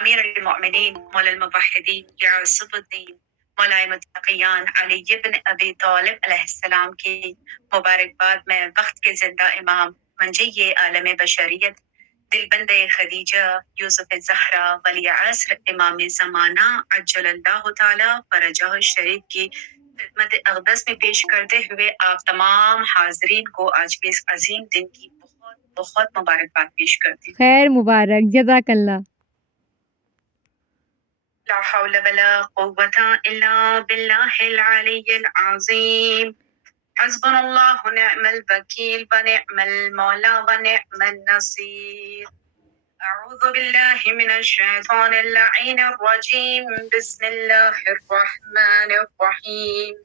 امیر المؤمنین مولا الموحدین غیاث الدین مولا متقیان علی بن ابی طالب علیہ السلام کی مبارکباد میں وقت کے زندہ امام منجی عالم بشریت دلبند خدیجہ یوسف زہرا ولی عصر امام زمانہ عجل اللہ تعالی فرجہ الشریف کی خدمت اقدس میں پیش کرتے ہوئے آپ تمام حاضرین کو آج کے اس عظیم دن کی بہت بہت مبارکباد پیش کرتی ہوں۔ خیر مبارک، جزاک اللہ۔ لا حول ولا قوة إلا بالله العلي العظيم حسبنا الله ونعم الوكيل ونعم المولى ونعم النصير أعوذ بالله من الشيطان اللعين الرجيم بسم الله الرحمن الرحيم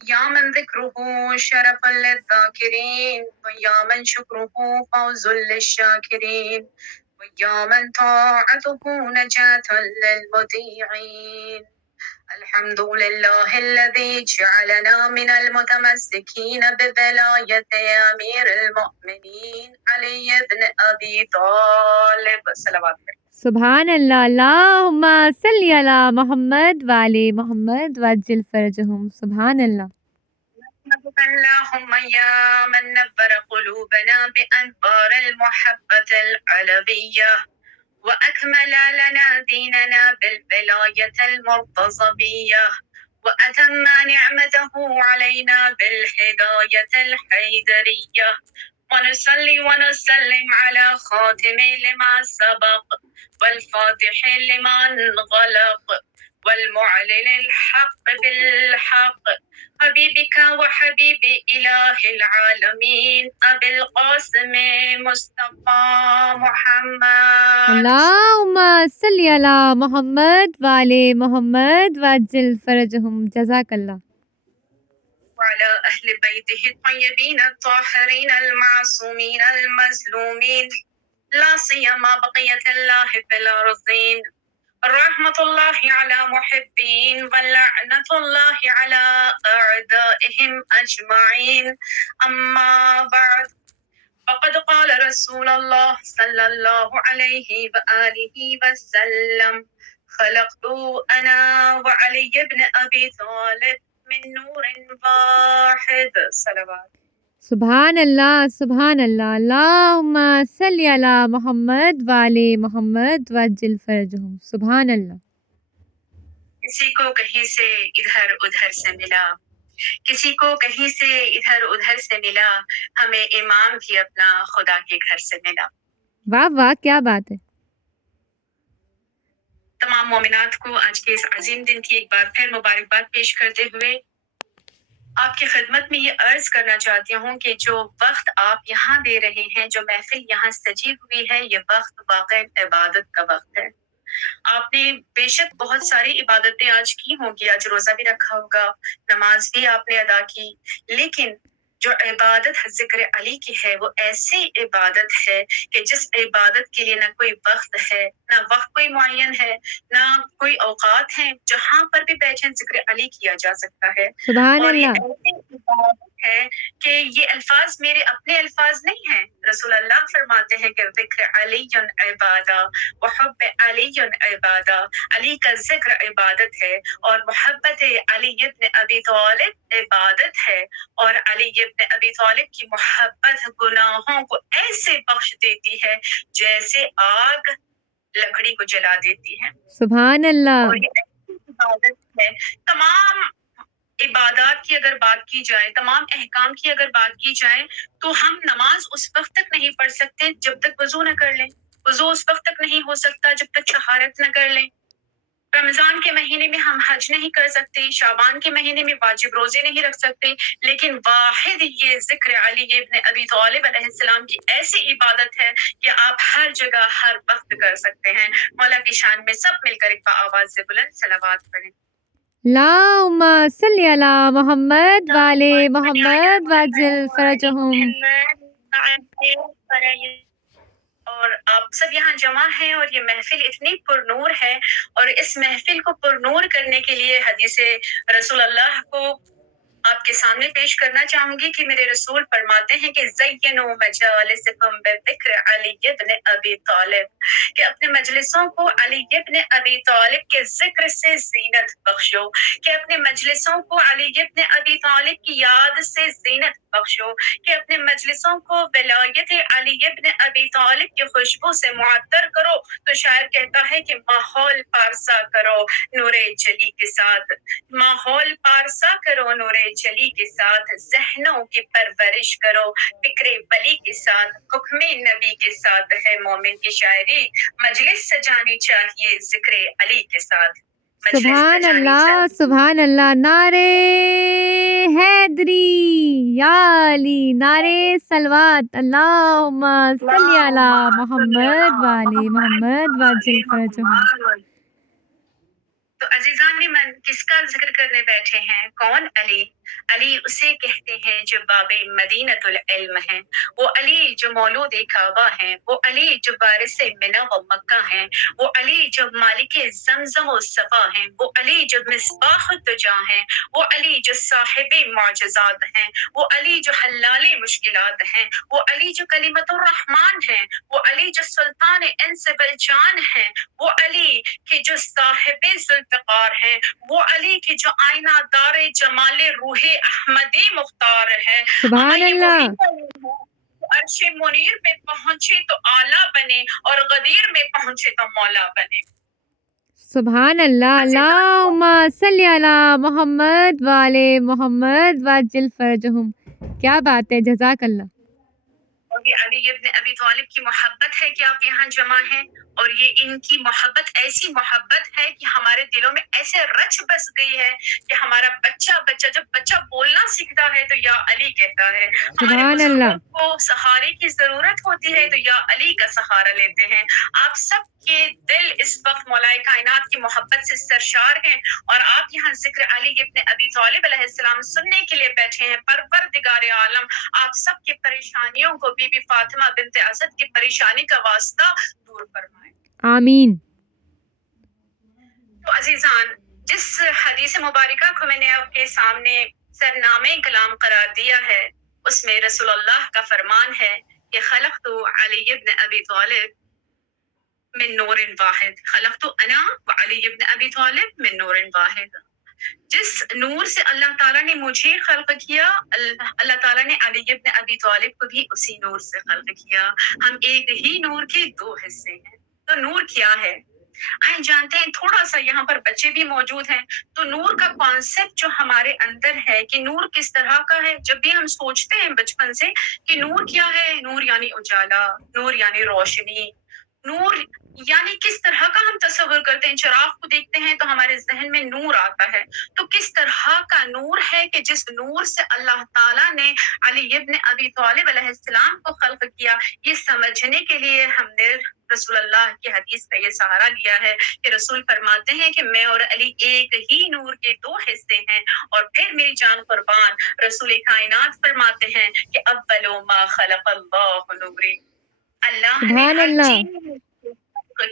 يا من ذكره شرف للذاكرين ويا من شكره فوز للشاكرين ويا من طاعته نجاة للمطيعين الحمد لله الذي جعلنا من المتمسكين بولاية أمير المؤمنين علي بن أبي طالب صلوات سبحان اللہ، اللہم صلی علی محمد وعلی محمد وعجل فرجہم۔ سبحان اللہ۔ اللهم يا من نبر قلوبنا بأنوار المحبة العلوية وأكمل لنا ديننا بالولاية المرتضوية وأتم نعمته علينا بالهداية الحيدرية ونصلي ونسلم على خاتم لما سبق والفاتح لما انغلق والمعلن الحق بالحق حبيبك وحبيب إله العالمين أبي القاسم مصطفى محمد اللہم صلی علی محمد وعلی محمد وعجل فرجہم۔ جزاک اللہ۔ وعلى أهل بيته الطيبين الطاهرين المعصومين المظلومين لا سيما بقية الله في الأرضين رحمة الله على محبين ولعنة الله على أعدائهم أجمعين أما بعد فقد قال رسول الله صلى الله عليه وآله وسلم خلقت أنا وعلي بن أبي طالب من نور واحد صلوات۔ سبحان اللہ، سبحان اللہ، اللہم صلی علی محمد وعلی محمد وعجل فرجہم۔ سبحان اللہ۔ کسی کو کہیں سے ادھر ادھر سے ملا، کسی کو کہیں سے ادھر ادھر سے ملا، ہمیں امام بھی اپنا خدا کے گھر سے ملا۔ واہ واہ، کیا بات ہے۔ تمام مومنات کو آج کے اس عظیم دن کی ایک بار پھر مبارکباد پیش کرتے ہوئے آپ کی خدمت میں یہ عرض کرنا چاہتی ہوں کہ جو وقت آپ یہاں دے رہے ہیں، جو محفل یہاں سجی ہوئی ہے، یہ وقت واقع عبادت کا وقت ہے۔ آپ نے بے شک بہت ساری عبادتیں آج کی ہوں گی، آج روزہ بھی رکھا ہوگا، نماز بھی آپ نے ادا کی، لیکن جو عبادت ذکر علی کی ہے وہ ایسی عبادت ہے کہ جس عبادت کے لیے نہ کوئی وقت ہے، نہ وقت کوئی معین ہے، نہ کوئی اوقات ہیں جہاں پر بھی بیٹھیں ذکر علی کیا جا سکتا ہے۔ سبحان اور یہ اللہ۔ ایسی عبادت ہے کہ یہ الفاظ میرے اپنے الفاظ نہیں ہیں، رسول اللہ فرماتے ہیں کہ ذکر علی عبادہ وحب علی عبادہ، علی کا ذکر عبادت ہے اور محبت علی ابن ابی طالب عبادت ہے، اور علی ابن ابی طالب کی محبت گناہوں کو ایسے بخش دیتی ہے جیسے آگ لکڑی کو جلا دیتی ہے۔ سبحان اللہ۔ اور یہ ایسی عبادت ہے، تمام عبادات کی اگر بات کی جائے، تمام احکام کی اگر بات کی جائے تو ہم نماز اس وقت تک نہیں پڑھ سکتے جب تک وضو نہ کر لیں، وضو اس وقت تک نہیں ہو سکتا جب تک طہارت نہ کر لیں، رمضان کے مہینے میں ہم حج نہیں کر سکتے، شعبان کے مہینے میں واجب روزے نہیں رکھ سکتے، لیکن واحد یہ ذکر علی ابن ابی طالب علیہ السلام کی ایسی عبادت ہے کہ آپ ہر جگہ ہر وقت کر سکتے ہیں۔ مولا کی شان میں سب مل کر ایک آواز سے بلند صلوات پڑھیں۔ اللہم صلی علی محمد وعلی محمد وعجل فرجہم۔ اور آپ سب یہاں جمع ہیں اور یہ محفل اتنی پر نور ہے، اور اس محفل کو پر نور کرنے کے لیے حدیث رسول اللہ کو آپ کے سامنے پیش کرنا چاہوں گی کہ میرے رسول فرماتے ہیں کہ زینوا مجالسکم بذکر علی ابن ابی طالب، کہ اپنے مجلسوں کو علی ابن ابی طالب کے ذکر سے زینت بخشو، کہ اپنے مجلسوں کو علی ابن ابی طالب کی یاد سے زینت بخشو، کہ اپنے مجلسوں کو ولایت علی ابن ابی طالب کی خوشبو سے معطر کرو۔ تو شاعر کہتا ہے کہ ماحول پارسا کرو نور جلی کے ساتھ، ماحول پارسا کرو نور جلی کے ساتھ، ذہنوں کی پرورش کرو فکر ولی کے ساتھ، حکم نبی کے ساتھ ہے مومن کی شاعری، مجلس سجانی چاہیے ذکر علی کے ساتھ، مجلس سبحان سجانی اللہ، چاہیے۔ سبحان اللہ، نعرے حیدری یا علی، نعرے صلوات، اللہم صلی علی محمد وعلی محمد وعجل فرجہم۔ تو عزیزان من کس کا ذکر کرنے بیٹھے ہیں؟ کون علی؟ علی اسے کہتے ہیں جو باب مدینۃ العلم ہیں، وہ علی جو مولود کعبہ ہیں، وہ علی جو وارث منی و مکہ ہیں، وہ علی جو مالک زمزم و صفا ہیں، وہ علی جو مصباح الدجا ہیں، وہ علی جو صاحب معجزات ہیں، وہ علی جو حلال مشکلات ہیں، وہ علی جو کلمت الرحمن ہیں، وہ علی جو سلطان انس بالجان ہیں، وہ علی کہ جو صاحب ذوالفقار ہیں، وہ علی کی جو آئینہ دار جمال روح احمدی مختار ہے۔ سبحان یہ اللہ، وہی علی ہے جو عرش منیر میں پہنچے تو اعلیٰ بنے اور غدیر میں پہنچے تو مولا بنے۔ سبحان اللہ، عزیزان اللہم صلی علی محمد وعلی محمد وعجل فرجہم۔ کیا بات ہے، جزاک اللہ۔ اور یہ علی ابن ابی طالب کی محبت ہے کہ آپ یہاں جمع ہیں، اور یہ ان کی محبت ایسی محبت ہے کہ ہمارے دلوں میں ایسے رچ بس گئی ہے کہ ہمارا بچہ جب بچہ بولنا سیکھتا ہے تو یا علی کہتا ہے، ہمارے سبحان بزرگوں اللہ، کو سہارے کی ضرورت ہوتی ہے تو یا علی کا سہارا لیتے ہیں۔ آپ سب کے دل اس وقت مولا کائنات کی محبت سے سرشار ہیں، اور آپ یہاں ذکر علی ابن ابی طالب علیہ السلام سننے کے لیے بیٹھے ہیں۔ پروردگار عالم آپ سب کی پریشانیوں کو بی بی فاطمہ بنت اسد کی پریشانی کا واسطہ دور فرمائے۔ آمین۔ تو عزیزان، جس حدیث مبارکہ کو میں نے آپ کے سامنے سرنامے کلام قرار دیا ہے، اس میں رسول اللہ کا فرمان ہے کہ خلقت علی ابن ابی طالب من نور واحد، خلقت انا وعلی ابن ابی طالب من نور واحد۔ جس نور سے اللہ تعالیٰ نے مجھے خلق کیا، اللہ تعالیٰ نے علی ابن ابی طالب کو بھی اسی نور سے خلق کیا۔ ہم ایک ہی نور کے دو حصے ہیں۔ تو نور کیا ہے؟ آئیں جانتے ہیں، تھوڑا سا یہاں پر بچے بھی موجود ہیں، تو نور کا کانسیپٹ جو ہمارے اندر ہے کہ نور کس طرح کا ہے، جب بھی ہم سوچتے ہیں بچپن سے کہ نور کیا ہے، نور یعنی اجالا، نور یعنی روشنی، نور یعنی کس طرح کا ہم تصور کرتے ہیں، چراغ کو دیکھتے ہیں تو ہمارے ذہن میں نور آتا ہے، تو کس طرح کا نور ہے کہ جس نور سے اللہ تعالیٰ نے علی ابن ابی طالب علیہ السلام کو خلق کیا، یہ سمجھنے کے لیے ہم نے رسول اللہ کی حدیث کا یہ سہارا لیا ہے کہ رسول فرماتے ہیں کہ میں اور علی ایک ہی نور کے دو حصے ہیں، اور پھر میری جان قربان رسول کائنات فرماتے ہیں کہ اول ما خلق اللہ نوری، اللہ نے سبحان ہر اللہ، چیز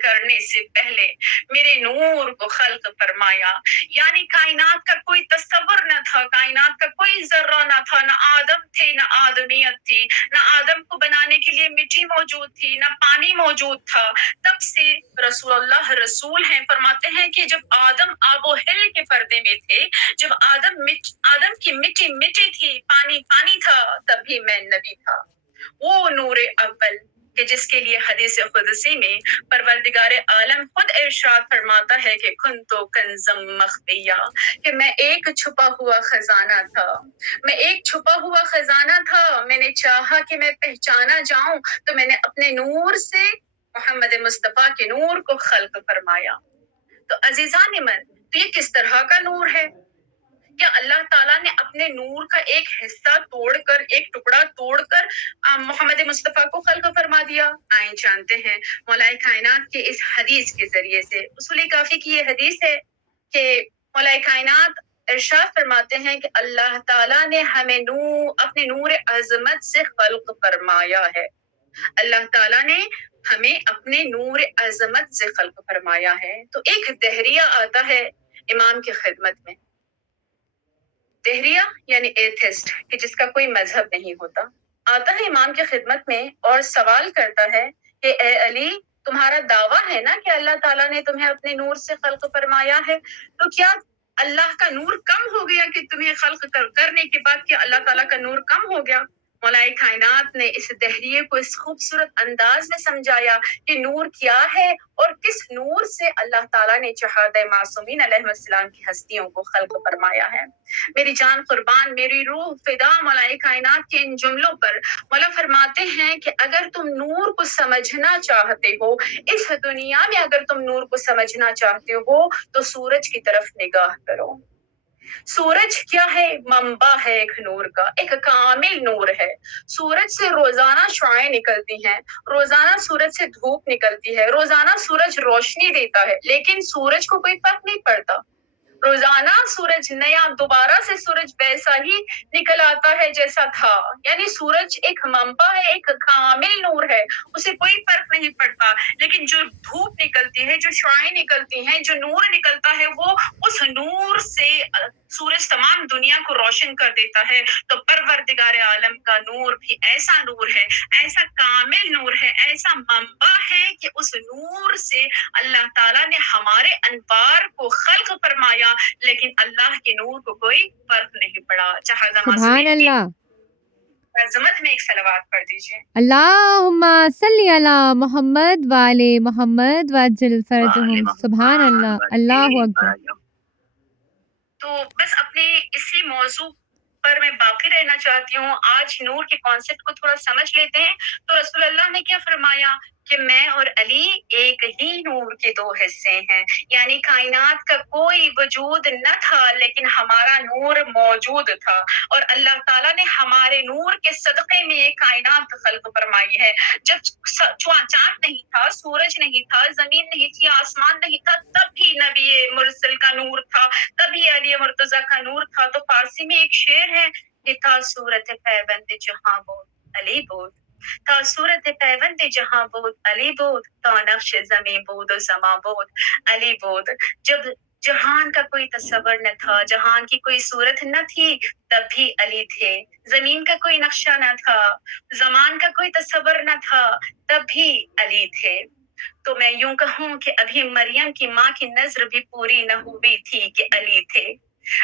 کرنے سے پہلے میرے نور کو خلق فرمایا، یعنی کائنات کا کوئی تصور نہ تھا، کائنات کا کوئی ذرہ نہ تھا، نہ آدم تھے نہ آدمیت تھی، نہ آدم کو بنانے کے لیے مٹی موجود تھی، نہ پانی موجود تھا، تب سے رسول اللہ رسول ہیں، فرماتے ہیں کہ جب آدم آب و ہل کے پردے میں تھے، جب آدم کی مٹی مٹی تھی، پانی پانی تھا، تبھی میں نبی تھا، وہ نور اول کہ جس کے لیے حدیث قدسی میں پروردگار عالم خود ارشاد فرماتا ہے کہ کنتو کنزم مخفیہ، کہ میں ایک چھپا ہوا خزانہ تھا، میں ایک چھپا ہوا خزانہ تھا، میں نے چاہا کہ میں پہچانا جاؤں تو میں نے اپنے نور سے محمد مصطفیٰ کے نور کو خلق فرمایا۔ تو عزیزان من، تو یہ کس طرح کا نور ہے؟ کیا اللہ تعالیٰ نے اپنے نور کا ایک حصہ توڑ کر، ایک ٹکڑا توڑ کر محمد مصطفیٰ کو خلق فرما دیا؟ آئیں جانتے ہیں مولا کائنات کے اس حدیث کے ذریعے سے، اصول کافی کی یہ حدیث ہے کہ مولا کائنات ارشاد فرماتے ہیں کہ اللہ تعالیٰ نے ہمیں اپنے نور عظمت سے خلق فرمایا ہے، اللہ تعالیٰ نے ہمیں اپنے نور عظمت سے خلق فرمایا ہے۔ تو ایک دہریہ آتا ہے امام کی خدمت میں، دہریہ یعنی ایتھسٹ کہ جس کا کوئی مذہب نہیں ہوتا، آتا ہے امام کی خدمت میں اور سوال کرتا ہے کہ اے علی، تمہارا دعویٰ ہے نا کہ اللہ تعالیٰ نے تمہیں اپنے نور سے خلق فرمایا ہے، تو کیا اللہ کا نور کم ہو گیا کہ تمہیں خلق کرنے کے بعد کیا اللہ تعالیٰ کا نور کم ہو گیا؟ مولا کائنات نے اس دہریے کو اس خوبصورت انداز میں سمجھایا کہ نور کیا ہے اور کس نور سے اللہ تعالیٰ نے شہادہ معصومین علیہ السلام کی ہستیوں کو خلق فرمایا ہے۔ میری جان قربان، میری روح فدا مولا کائنات کے ان جملوں پر۔ مولا فرماتے ہیں کہ اگر تم نور کو سمجھنا چاہتے ہو، اس دنیا میں اگر تم نور کو سمجھنا چاہتے ہو تو سورج کی طرف نگاہ کرو۔ سورج کیا ہے؟ منبع ہے ایک نور کا، ایک کامل نور ہے۔ سورج سے روزانہ شعاعیں نکلتی ہیں، روزانہ سورج سے دھوپ نکلتی ہے، روزانہ سورج روشنی دیتا ہے، لیکن سورج کو کوئی فرق نہیں پڑتا۔ روزانہ سورج نیا، دوبارہ سے سورج ویسا ہی نکل آتا ہے جیسا تھا۔ یعنی سورج ایک منبع ہے، ایک کامل نور ہے، اسے کوئی فرق نہیں پڑتا۔ لیکن جو دھوپ نکلتی ہے، جو شعاعیں نکلتی ہیں، جو نور نکلتا ہے، وہ اس نور سے سورج تمام دنیا کو روشن کر دیتا ہے۔ تو پروردگار عالم کا نور بھی ایسا نور ہے، ایسا کامل نور ہے، ایسا منبع ہے کہ اس نور سے اللہ تعالیٰ نے ہمارے انوار کو خلق فرمایا، لیکن اللہ کے نور کو کوئی فرق نہیں پڑا۔ سبحان اللہ۔ عظمت میں ایک صلوات پڑھ دیجیے۔ اللہم صلی علی محمد وآل محمد وعجل فرجہم۔ سبحان اللہ، اللہ اکبر۔ تو بس اپنے اسی موضوع پر میں باقی رہنا چاہتی ہوں۔ آج نور کے کانسیپٹ کو تھوڑا سمجھ لیتے ہیں۔ تو رسول اللہ نے کیا فرمایا کہ میں اور علی ایک ہی نور کے دو حصے ہیں، یعنی کائنات کا کوئی وجود نہ تھا لیکن ہمارا نور موجود تھا، اور اللہ تعالیٰ نے ہمارے نور کے صدقے میں یہ کائنات خلق فرمائی ہے۔ جب چاند نہیں تھا، سورج نہیں تھا، زمین نہیں تھی، آسمان نہیں تھا، تب بھی نبی مرسل کا نور تھا، تبھی علی مرتضیٰ کا نور تھا۔ تو فارسی میں ایک شعر ہے کہ تا صورت پیوند جہاں بود علی بود، تا صورت پیوند جہاں بود علی بود، تا نقش زمین بود و زمان بود علی بود۔ جب جہان کا کوئی تصور نہ تھا، جہان کی کوئی صورت نہ تھی، تب بھی علی تھے۔ زمین کا کوئی نقشہ نہ تھا، زمان کا کوئی تصور نہ تھا، تب بھی علی تھے۔ تو میں یوں کہوں کہ ابھی مریم کی ماں کی نظر بھی پوری نہ ہوئی تھی کہ علی تھے۔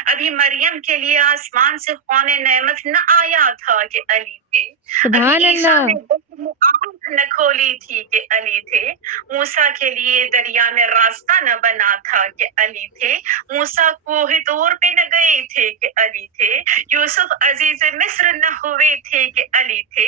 ابھی مریم کے لیے آسمان سے خوان نعمت نہ آیا تھا کہ علی تھے۔ سبحان عیسیٰ اللہ۔ نے بطن میں آنکھ نہ کھولی تھی کہ علی تھے۔ موسیٰ کے لیے دریا میں راستہ نہ بنا تھا کہ علی تھے۔ موسیٰ کوہ طور پہ نہ گئے تھے کہ علی تھے۔ یوسف عزیز مصر نہ ہوئے تھے کہ علی تھے۔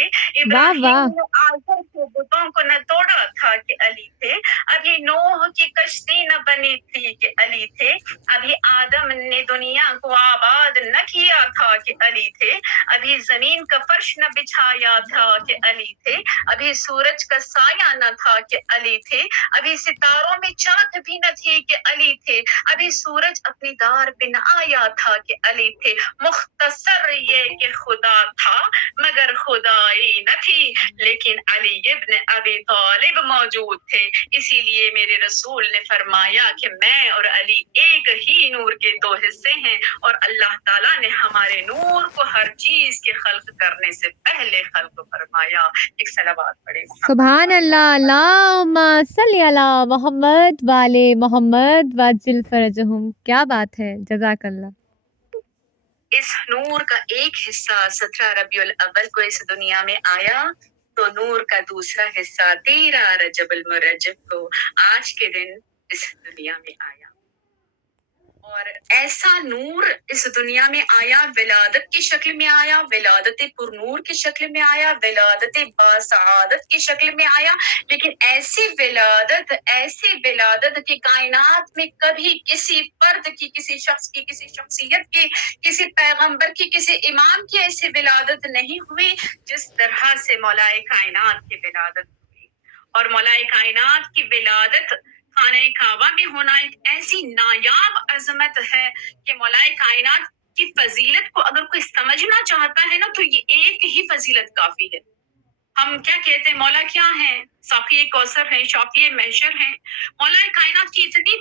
واہ واہ۔ ابراہیم نے آزر کے بتوں کو نہ توڑا تھا کہ علی تھے۔ ابھی نوح کی کشتی نہ بنی تھی کہ علی تھے۔ ابھی آدم نے دنیا کو آباد نہ کیا تھا کہ علی تھے۔ ابھی زمین کا فرش نہ بچھایا تھا کہ علی تھے۔ ابھی سورج کا سایہ نہ تھا کہ علی تھے۔ ابھی ستاروں میں چاند بھی نہ تھی کہ علی تھے۔ ابھی سورج اپنی دار پہ نہ آیا تھا کہ علی تھے۔ مختصر یہ کہ خدا تھا مگر خدائی نہ تھی، لیکن علی ابن ابی طالب موجود تھے۔ اسی لیے میرے رسول نے فرمایا کہ میں اور علی ایک ہی نور کے دو حصے ہیں، اور اللہ تعالیٰ نے ہمارے نور کو ہر چیز کے خلق کرنے سے پہلے خلق فرمایا۔ ایک صلوات پڑھیں۔ سبحان اللہ۔ اللہم صلی علی محمد وآل محمد وعجل فرجہم۔ کیا بات ہے، جزاک اللہ۔ اس نور کا ایک حصہ 17 ربیع الاول کو اس دنیا میں آیا، تو نور کا دوسرا حصہ 13 رجب المرجب کو آج کے دن اس دنیا میں آیا۔ اور ایسا نور اس دنیا میں آیا، ولادت کی شکل میں آیا، ولادت پر نور کی شکل میں آیا، ولادت باسعادت کی شکل میں آیا، لیکن ایسی ولادت کی کائنات میں کبھی کسی فرد کی، کسی شخص کی، کسی شخصیت کی، کسی پیغمبر کی، کسی امام کی ایسی ولادت نہیں ہوئی جس طرح سے مولا کائنات کی ولادت ہوئی۔ اور مولا کائنات کی ولادت خانہ کعبہ میں ہونا ایک ایسی نایاب عظمت ہے کہ مولا کائنات کی فضیلت کو اگر کوئی سمجھنا چاہتا ہے نا، تو یہ ایک ہی فضیلت کافی ہے۔ ہم کیا کہتے ہیں، مولا کیا ہیں؟ ساقی کوثر ہیں، شافی محشر ہیں۔ مولا کائنات کی اتنی